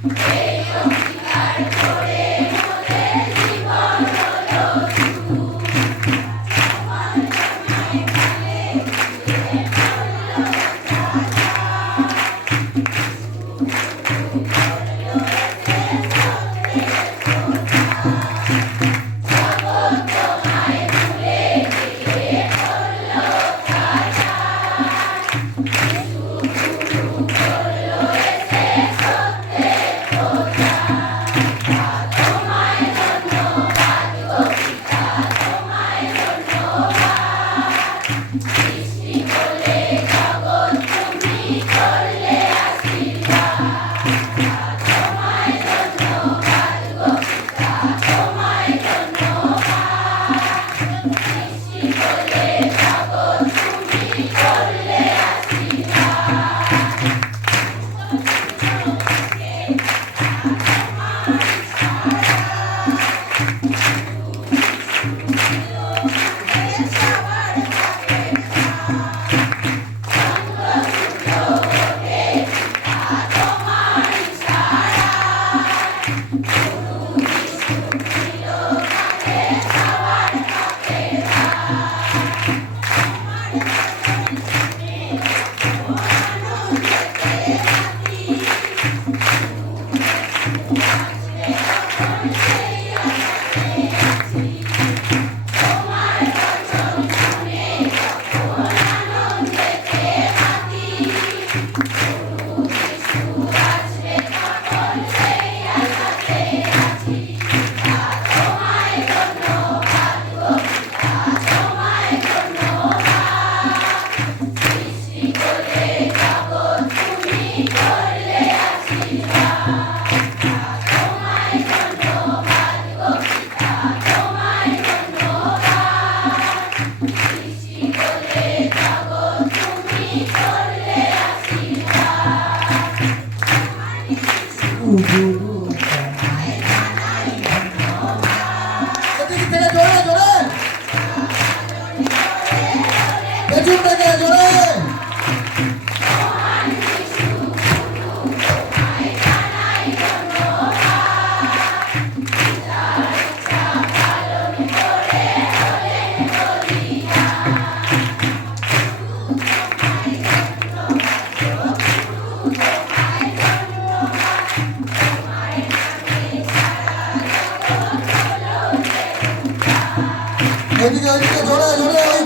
Praise you. 어디게 어디게 저래 저래